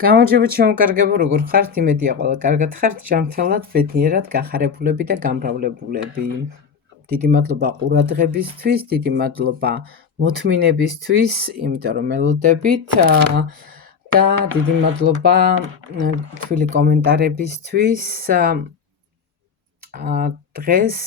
გამარჯობა ჩემო როგორ ხართ? იმედია ყველა კარგად ხართ, ჯანმრთელად, ბედნიერად, გახარებულები და გამრავლებულები. დიდი მადლობა ყურადღებისთვის, დიდი მადლობა მოთმინებისთვის, იმიტომ რომ მელოდებით და დიდი მადლობა თბილი კომენტარებისთვის. დღეს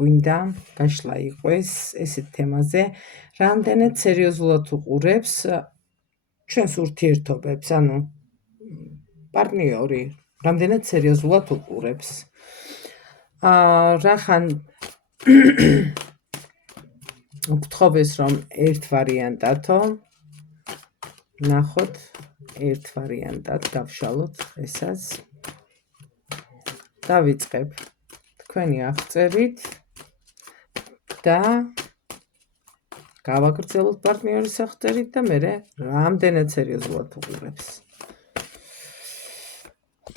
გვინდა გაშლა იყოს ესეთ თემაზე, რამდენად სერიოზულად უყურებს ჩვენს ურთიერთობებს, ანუ პარტნიორი რამდენად სერიოზულად უყურებს. რახან გთხოვეს რომ ერთ ვარიანტათო ნახოთ, ერთ ვარიანტად გავშალოთ ესაც. დავიწყებ თქვენი აღწერით და გავაგრძელოთ პარტნიორის აღწერით და მე რამდენად სერიოზულად უყურებს.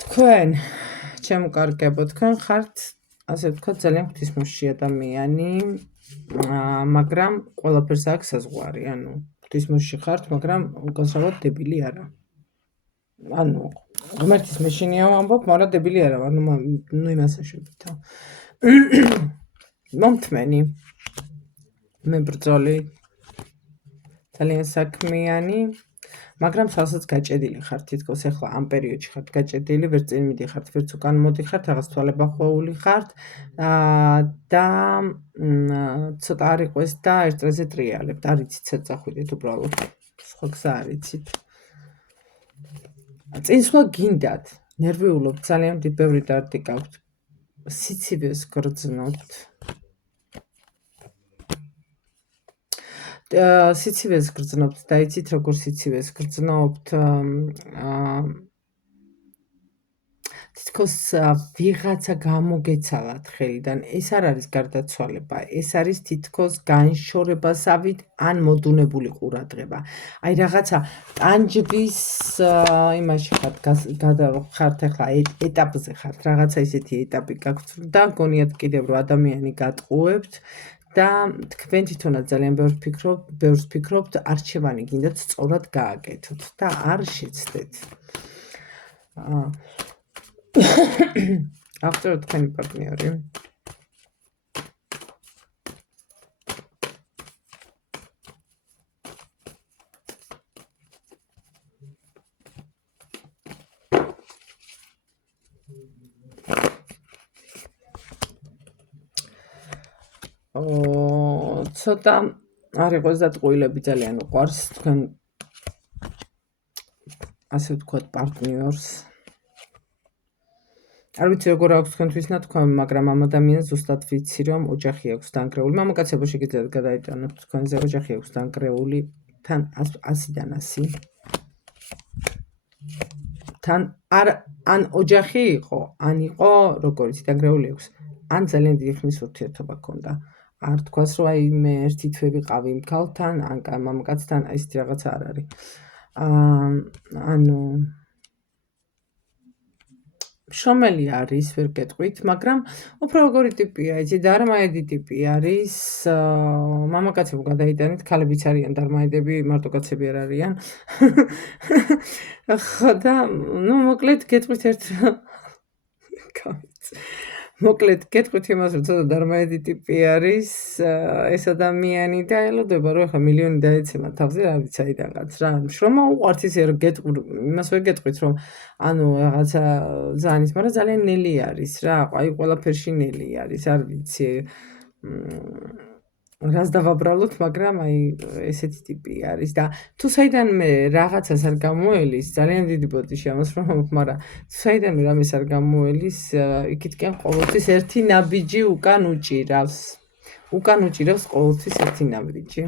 თქვენ, ჩემო კარგებო, თქვენ ხართ, ასე ვთქვათ, ძალიან ღვთისმოშიში ადამიანი, მაგრამ ყველაფერს აქვს საზღვარი, ანუ ღვთისმოშიში ხართ, მაგრამ უკანსრომლად დებილი არა. ანუ ღმერთის მეშინია ვამბობ, მაგრამ დებილი არა ვარ, ნუ იმასაშობითო. მომთმენი, მებრძოლი, ძალიან საქმიანი, მაგრამ სალსაც გაჭედილი ხართ, თითქოს ახლა ამ პერიოდში ხართ გაჭედილი, ვერ წინ მიდიხართ, ვერც უკან მოდიხართ, რაღაც თვალებახვეული ხართ და ცოტა არ იყვეს და ერთ დღეზე ტრიალებთ, არ იცით საწახვიდეთ უბრალოდ, სხვა გზა არ იცით. წინსვლა გინდათ, ნერვიულობთ, ძალიან ბევრი დარდი გაქვთ, სიცივეს გრძნობთ. სიცივეს გრძნობთ და იცით როგორ სიცივეს გრძნობთ, თითქოს ვიღაცა გამოგეცალათ ხელიდან, ეს არ არის გარდაცვალება, ეს არის თითქოს განშორებასავით ან მოდუნებული ყურადღება. აი რაღაცა ტანჯვის იმაში ხართ ახლა ეტაპზე ხართ, რაღაცა ისეთი ეტაპი გაქვთ და გონიათ კიდევ რომ ადამიანი გატყუებთ და თქვენ თვითონაც ძალიან ბევრს ფიქრობთ, არჩევანი გინდათ სწორად გააკეთოთ და არ შეცდეთ. აღწეროთ თქვენი პარტნიორი. ცოტა არ იყოს დატყუილები ძალიან უყვარს თქვენ ასე ვთქვათ პარტნიორს. არ ვიცი როგორ აქვს თქვენთვის ნათქვამი, მაგრამ ამ ადამიანს ზუსტად ვიცი რომ ოჯახი აქვს დანგრეული. მამაკაცებო შეგიძლიათ გადაიტანოთ თქვენზე, ოჯახი აქვს დანგრეული, თან 100-დან 100. თან ან ოჯახი იყო, ან იყო როგორ იცი დანგრეული აქვს, ან ძალიან დიდი ხნის ურთიერთობა ჰქონდა. არ თქვას რომ აი მე ერთი თვე ვიყავი იმ ქალთან, ან მამაკაცთან, აი ესეთი რაღაცა არ არის. ანუ შრომელი არის, ვერ გეტყვით, მაგრამ უფრო როგორი ტიპია, იცი, დარმაედი ტიპი არის. მამაკაცებო გადაიტანეთ, ქალებიც არიან დარმაედები, მარტო კაცები არ არიან. ხო და, ნუ მოკლედ გეტყვით მოკლედ გეტყვით იმას, რომ ცოტა დარმაედი ტიპი არის ეს ადამიანი და ელოდება რომ ახლა მილიონი დაეცემა თავზე, რა ვიცი საიდანღაც რა. შრომა უყვართ ისე რომ იმას ვერ გეტყვით რომ ანუ რაღაცა ძალიან ის, მაგრამ ძალიან ნელი არის რა, აი ყველაფერში ნელი არის, არ ვიცი რას დავაბრალოთ, მაგრამ აი ესეთი ტიპი არის და თუ საიდანმე რაღაცას არ გამოელის, ძალიან დიდი ბოდიში ამას რომ ვამბობ, მაგრამ თუ საიდანმე რამეს არ გამოელის, იქითკენ ყოველთვის ერთი ნაბიჯი უკან უჭირავს ყოველთვის ერთი ნაბიჯი.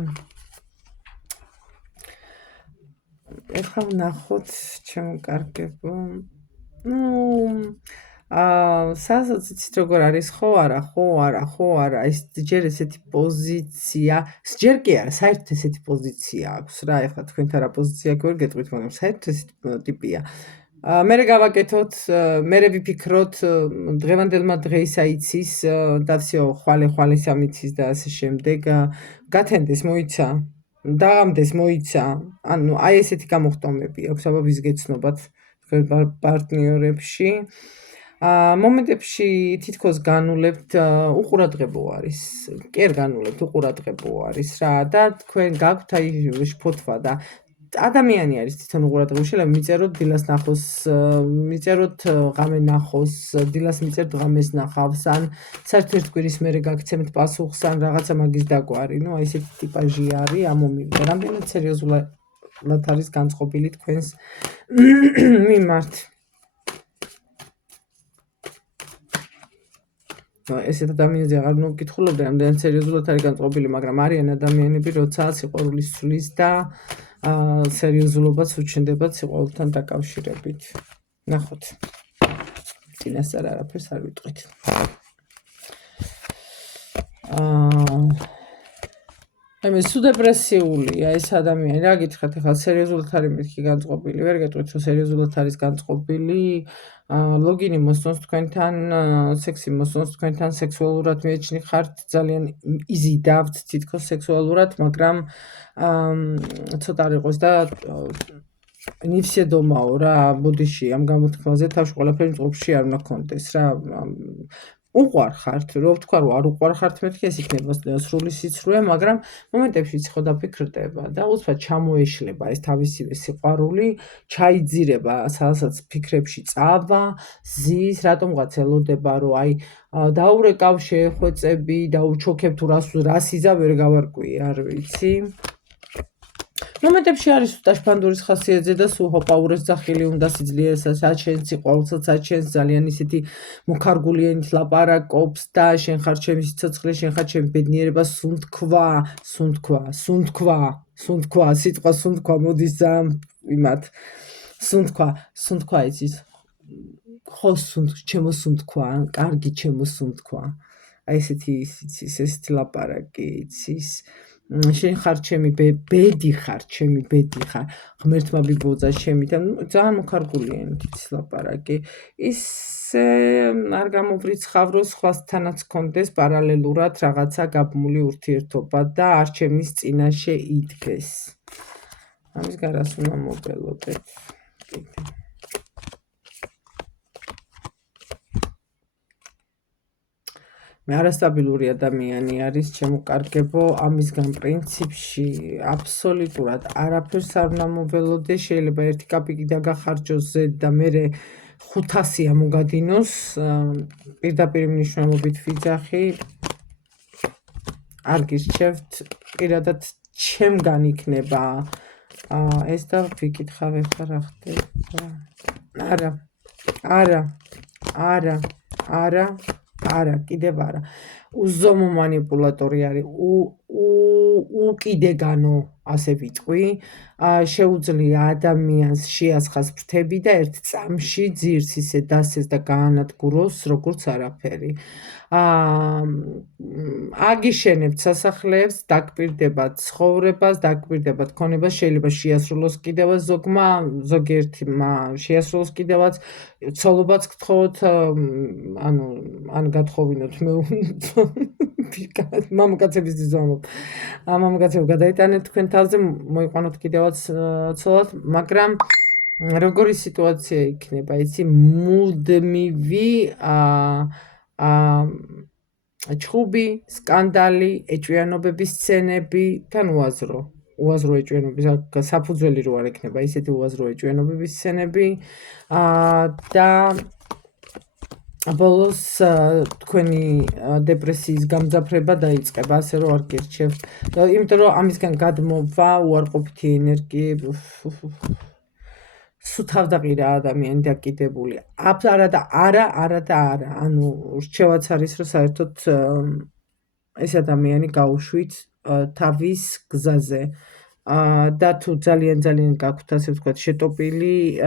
ეხლა ვნახოთ, ჩემო კარგებო. სასაც იცით როგორ არის, ხო არა, ეს ჯერ ესეთი პოზიცია, ჯერ კი არა, საერთოდ ესეთი პოზიცია აქვს რა, ეხლა თქვენთან რა პოზიცია აქვს ვერ გეტყვით, მაგრამ საერთოდ ესეთი ტიპია. მერე გავაკეთოთ, მერე ვიფიქროთ, დღევანდელმა დღეისა იცის და всё, ხვალე სამიცის და ასე შემდეგ. გათენდეს, მოიცა? დაღამდეს მოიცა, ანუ აი ესეთი გამოხტომები აქვს, აბა ვიზგეცნობათ თქვენ პარტნიორებში. მომენტებში თითქოს განულებთ უყურადღებო არის. კი არ განულებთ, უყურადღებო არის რა და თქვენ გაქვთ აი შფოთვა და ადამიანი არის თვითონ უყურადღებო. შეიძლება მიწეროთ დილას ნახოს, მიწეროთ ღამე ნახოს, დილას მიწერთ ღამეს ნახავს, ან საერთოდ ერთ კვირის მერე გაგცემთ პასუხს, ან რაღაცა მაგის დაგვარი. ნუ აი ესეთი ტიპაჟი არის, ამომივიდა. რამდენად სერიოზულად არის განწყობილი თქვენს მიმართ. ესეთ ადამიანებზე აღარ მოვკითხულობდი, რამდენად სერიოზულად არის განწყობილი, მაგრამ არიან ადამიანები, როცა სიყვარულის ცვლის და სერიოზულობაც უჩნდებათ სიყვარულთან დაკავშირებით. ნახოთ. წინასწარ არაფერს არ ვიტყვით. მე სულ დეპრესიულია ეს ადამიანი. რა გითხრათ, ახლა სერიოზულად არის მეთქი განწყობილი. ვერ გეტყვით, რომ სერიოზულად არის განწყობილი. ლოგინი მოსწონს თქვენთან, სექსი მოსწონს თქვენთან, სექსუალურად მიეჩნი ხართ, ძალიან იზიდავთ თითქოს სექსუალურად, მაგრამ ცოტა არ იყოს და ნიფსედომაო რა, ბოდიში ამ გამოთქმაზე თავში ყველაფერი მწყობში არ უნდა გქონდეს რა. უყვარხართ, რო ვთქვა, რომ არ უყვარხართ, მეთქი ეს იქნება სრული სიცრუე, მაგრამ მომენტებში ხო დაფიქრდება და უცბად ჩამოეშლება ეს თავისივე სიყვარული, ჩაიძირება სადაც ფიქრებში წავა, ზის, რატომღაც ელოდება, რომ აი დაურეკავ, შეეხვეწები, დაუჩოქებ თუ რას იზა ვერ გავარკვიე, არ ვიცი. მომენტებში არის ტაშფანდურის ხასიათზე და სულ ჰოპაურეს ძახილი უნდა სიძლიერესაც აჩენს, სიყვარულსაც აჩენს, ძალიან ისეთი მუქარგულიანით ლაპარაკობს და შენ ხარ ჩემი სიცოცხლე, შენ ხარ ჩემი ბედნიერება, სუნთქვა, სიტყვა სუნთქვა მოდის ძალიან იმათ. სუნთქვა იცის. ხო ჩემო სუნთქვა, კარგი ჩემო სუნთქვა. აი ესეთი ესეთი ლაპარაკი იცის. შენ ხარ ჩემი ბედი ხარ, ჩემი ბედი ხარ, ღმერთმა ბიბოძა ჩემი და ძალიან მუქარგულიანით იცის ლაპარაკი. ისე არ გამოვრიცხავ, რომ სხვასთანაც გქონდეს პარალელურად რაღაცა გაბმული ურთიერთობა და არჩევნის წინაშე იდგეს. ამის გარას უნდა მოგველოდეთ. მე არასტაბილური ადამიანი არის, ჩემო ამისგან პრინციპში აბსოლუტურად არაფერს არ უნდა მოველოდე, შეიძლება ერთი კაპიკი დაგახარჯოს ზედ და მერე 500 მოგადინოს, პირდაპირ მნიშვნელობით ვიძახი, არ გირჩევთ, პირადად ჩემგან იქნება ეს და ვიკითხავ ახლა რა ხდება. არა, კიდევ არა. უზომო მანიპულატორი არის, უკიდეგანო, ასე ვიტყვი. შეუძლია ადამიანს შეასხას ფრთები და ერთ წამში ძირს ისე დასეს და გაანადგუროს, როგორც არაფერი. აგიშენებთ სასახლეებს, დაგკვირდებათ ცხოვრებას, დაგკვირდებათ ქონებას, შეიძლება შეასრულოს კიდევაც ზოგმა, ზოგიერთმა შეასრულოს კიდევაც, ცოლობაც გთხოვოთ, ან გათხოვინოთ მე მამაკაცების ზომობ. მამაკაცები გადაიტანეთ თქვენ თავზე, მოიყვანოთ კიდევაც ცოლად, მაგრამ როგორი სიტუაცია იქნება, იცი, მუდმივი ჩხუბი, სკანდალი, ეჭვიანობების სცენები, თან უაზრო ეჭვიანობის, საფუძველი რო არ ექნება, ისეთი უაზრო ეჭვიანობების სცენები და ბოლოს თქვენი დეპრესიის გამძაფრება დაიწყება, ასე რომ არ გირჩევთ. იმიტომ რომ ამისგან გადმოვა უარყოფითი ენერგიები, სულ თავდაყირა ადამიანი დაკიდებული. არა და არა. ანუ რჩევაც არის, რომ საერთოდ ეს ადამიანი გაუშვით თავის გზაზე. და თუ ძალიან გაქვთ, ასე ვთქვათ, შეტოპილი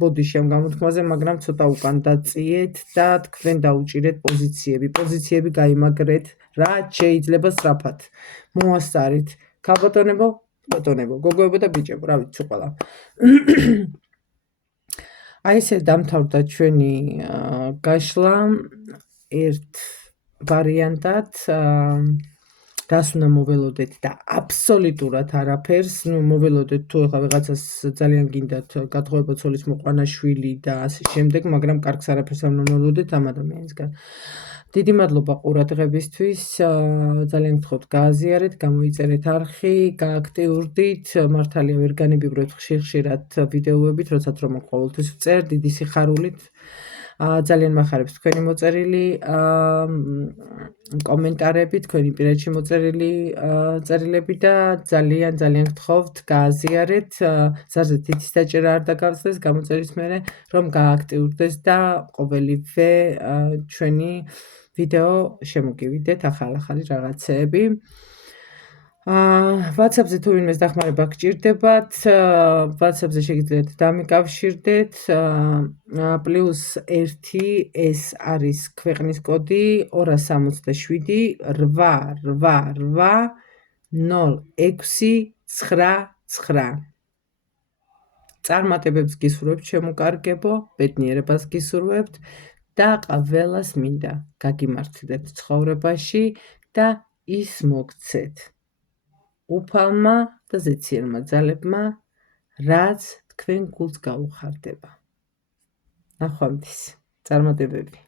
ბოდიში ამ გამოთქმაზე, მაგრამ ცოტა უკან დაწიეთ და თქვენ დაუჭირეთ პოზიციები გაიმაგრეთ, რაც შეიძლება სწრაფად მოასწარით. ქალბატონებო, გოგოებო და ბიჭებო, რა ვიცი ყველა. აი ესე დამთავრდა ჩვენი გაშლა ერთ ვარიანტად. რას უნდა მოველოდეთ და აბსოლუტურად არაფერს. მოველოდეთ თუ ეხლა ვიღაცას ძალიან გინდათ გათხოვება ცოლის მოყვანა, შვილი და ასე შემდეგ, მაგრამ კარგს არაფერს არ უნდა მოველოდეთ ამ ადამიანისგან. დიდი მადლობა ყურადღებისთვის. ძალიან გთხოვთ გააზიარეთ, გამოიწერეთ არხი, გააქტიურდით. მართალია ვერ განიბიბროთ ხშირ-ხშირად ვიდეოებით, როდესაც რომ ყოველთვის ვწერ დიდი სიხარულით. ძალიან მახარებს თქვენი მოწერილი კომენტარები, თქვენი პირადში მოწერილი წერილები და ძალიან გთხოვთ გააზიარეთ. ზარზე თითის დაჭერა არ დაგავსდეს გამოწერის მერე, რომ გააქტიურდეს და ყოველივე ჩვენი ვიდეო შემოგივიდეთ ახალი რაღაცეები. WhatsApp-ზე თუ ვინმეს დახმარება გჭირდებათ, WhatsApp-ზე შეგიძლიათ დამიკავშირდეთ. +1 ეს არის ქვეყნის კოდი 267 888 0699. წარმატებებს გისურვებთ შემოკარგებო, ბედნიერებას გისურვებთ და ყველას მინდა გაგიმართლდეთ ცხოვრებაში და ის მოგცეთ უფალმა და ზეციერმა ძალებმა, რაც თქვენ გულს გაუხარდება. ნახვამდის, წარმატებები.